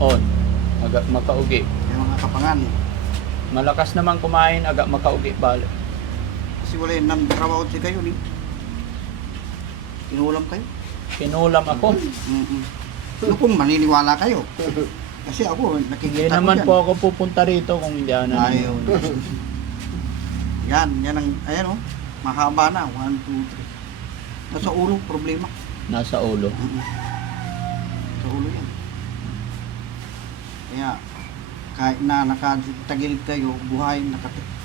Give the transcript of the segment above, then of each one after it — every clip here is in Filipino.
On. Aga makaugi. Yung mga kapangan. Malakas naman kumain, aga makaugi balik. Kasi wala yung nang-trabaho si kayo ni. Inulam kayo. Pinulam ako. Ano kung maniniwala kayo? Kasi ako, Hindi nakikita ko naman yan. po ako pupunta rito kung hindi ako Ayaw. Yan ang, ayan o. Mahaba na. 1, 2, 3. Nasa ulo, problema. Nasa ulo. Sa ulo yan. Kaya, kahit na nakatagilid kayo, buhay,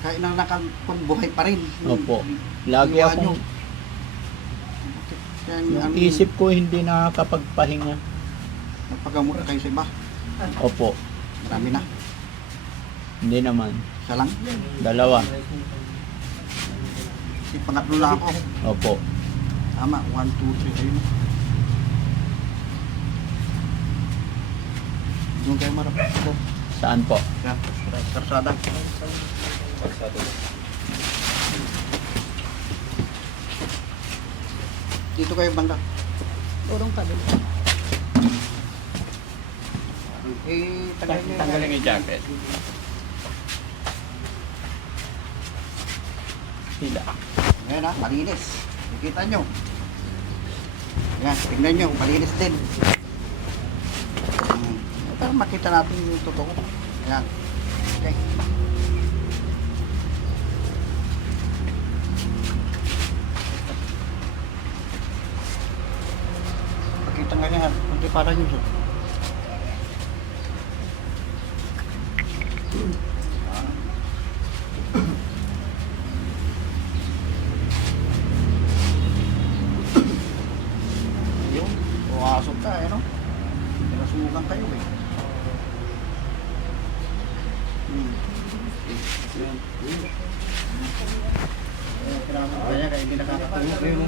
kahit na nakapagbuhay pa rin. Opo. Lagi Iwan akong, nyo. Kaya, yung isip ko hindi nakakapagpahinga. Nagpagamot kayo sa iba. Opo. Marami na. Hindi naman. Isa lang. Dalawa. Si pangatlo lang ako. Opo. Tama, 1, 2, 3, ayun. Doon kayo marap. Saan po? Yan, karsada. Dito kayo banda. Urong kabila. Tanggalin niyo. Tanggalin yung jacket. Sila. Ngayon malinis. Nakikita nyo. Yan, tingnan nyo, malinis din. Para makita natin yung totoo. Yan. Okay. Makita nga niya, hindi para nyo. Ayun, pumasok ka eh, no? Pinasukan kayo eh. Yan. Pinasok ka niya kaya hindi nakakatulog kayo, no?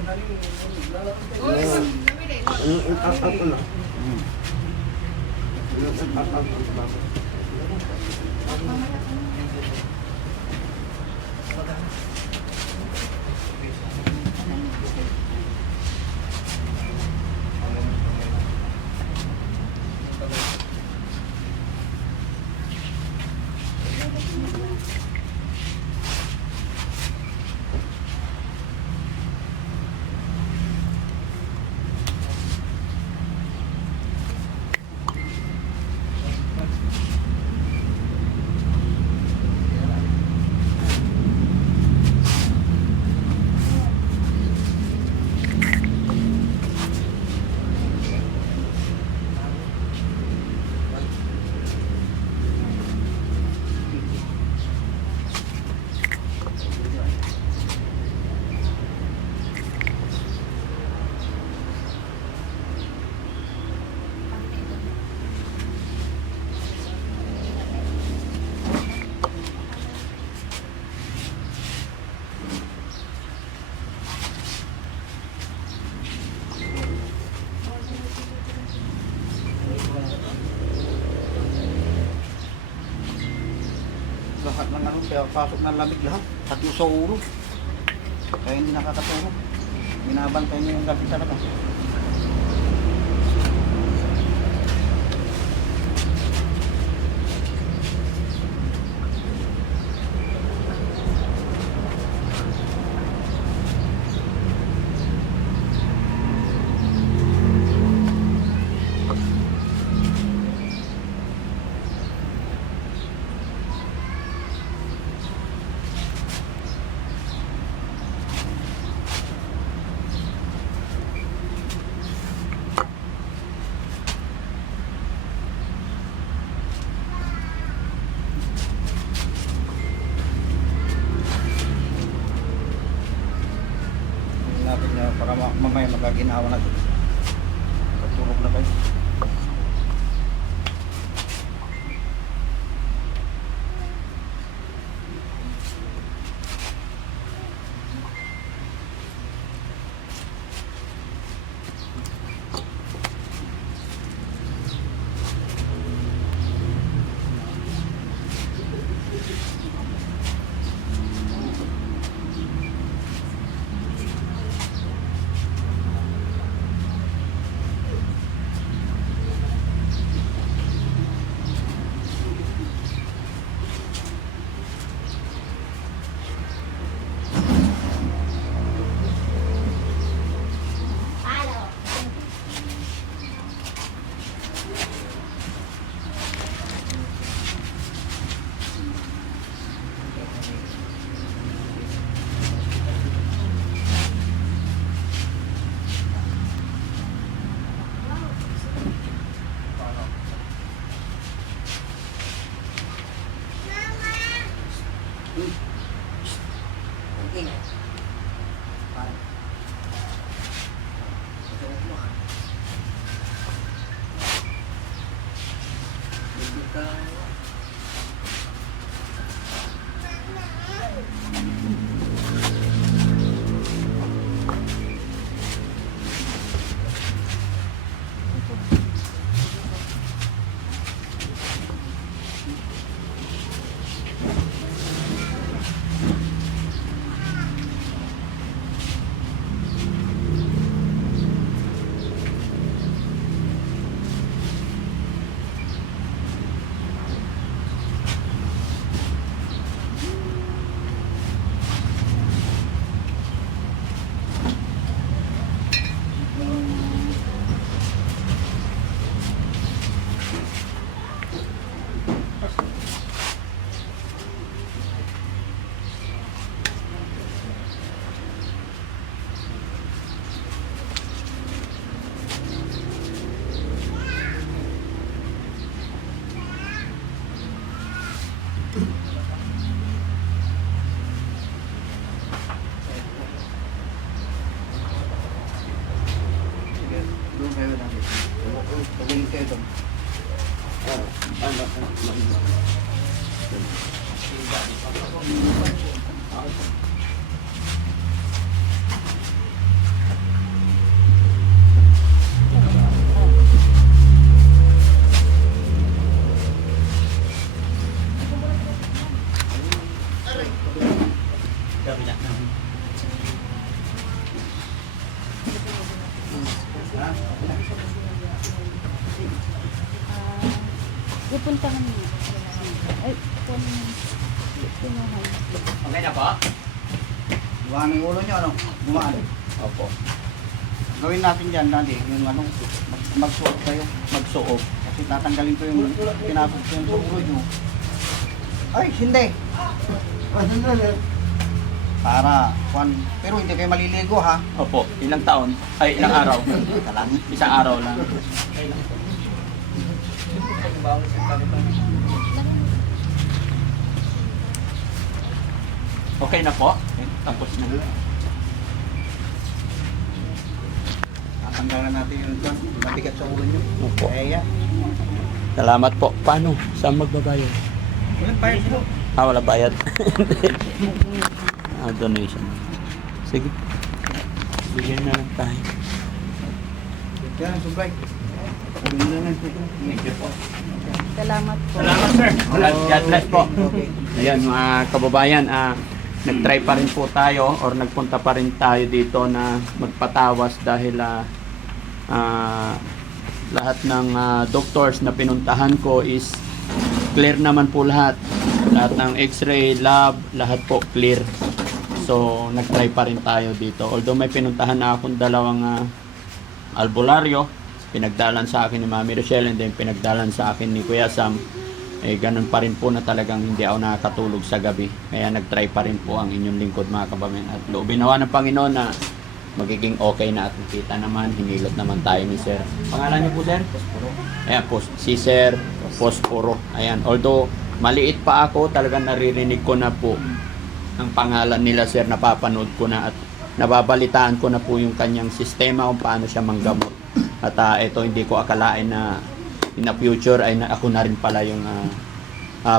Lahat ng ano, kaya pasok ng lamig lahat. Pati sa ulo. Kaya hindi nakakatulog. Binabantay niyo yung gabi talaga. Natin niya para mamaya magaginawa natin. Katulog na kayo. Pupuntahan mo. Ay, punuhan. Okay na po? Gumaan yung ulo niyo, ano? Gumaan. Opo. Gawin natin dyan, dati, yung ano, magsuot kayo. Magsuog. Kasi tatanggalin ko yung pinasok ko yung sa ulo niyo. Ay, hindi. Para, pero hindi kayo maliligo ha. Opo. Ilang taon? Ay, ilang araw? Ika lang. Isang araw lang. Okay na po? Tapos na. Tatanggalan natin yung mabigat sa ulo niyo. Opo. Kaya, Salamat po. Paano? Saan magbabayad? walang bayad sila. Wala bayad. Donation. Sige. Bigyan na lang tayo. Yan, sublay. Thank you po. Salamat po. Salamat, sir. God bless po. Okay. Ayan, mga kababayan, nag-try pa rin po tayo or nagpunta pa rin tayo dito na magpatawas dahil lahat ng doctors na pinuntahan ko is clear naman po lahat. Lahat ng x-ray, lab, lahat po clear. So, nag-try pa rin tayo dito. Although may pinuntahan na akong dalawang albularyo, pinagdalan sa akin ni Mami Rochelle and then pinagdalan sa akin ni Kuya Sam, ganun pa rin po na talagang hindi ako nakakatulog sa gabi. Kaya nag-try pa rin po ang inyong lingkod mga kababayan. At loobin nawa ng Panginoon na magiging okay na at nakita naman, hinilot naman tayo ni Sir. Pangalan niyo po, Sir? Posporo. Ayan po, si Sir Posporo. Ayan, although maliit pa ako, talagang naririnig ko na po ang pangalan nila, Sir, napapanood ko na at nababalitaan ko na po yung kanyang sistema kung paano siya manggamot. At ito, hindi ko akalain na in the future ay ako na rin pala yung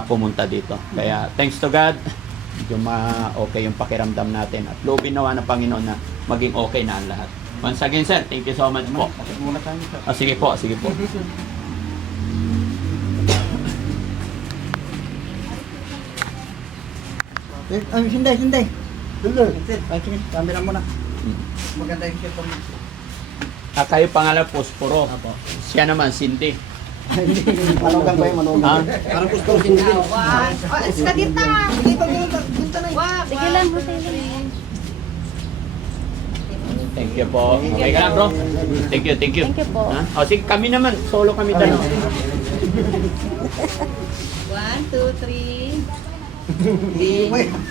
pumunta dito. Kaya thanks to God, medyo okay yung pakiramdam natin at loobin nawa ng Panginoon na maging okay na ang lahat. Once again, sir, thank you so much po. Kasi muna tayo. Sige po, sige po. Ay, hindi. Hindi. Ay, sige, camera mo na. Maganda yung share mo. Kayo pangalan Posporo. Siya naman, Cindy. Manugang ba yung manugang? Ha? Parang gusto ko hindi. Sige lang, Jose. Thank you po. Okay ka lang, bro? Thank you. Thank you po. Ha? O, sige, kami naman. Solo kami dalawa. 1, 2, 3.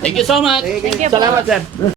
Thank you so much. Thank you po. Salamat, sir.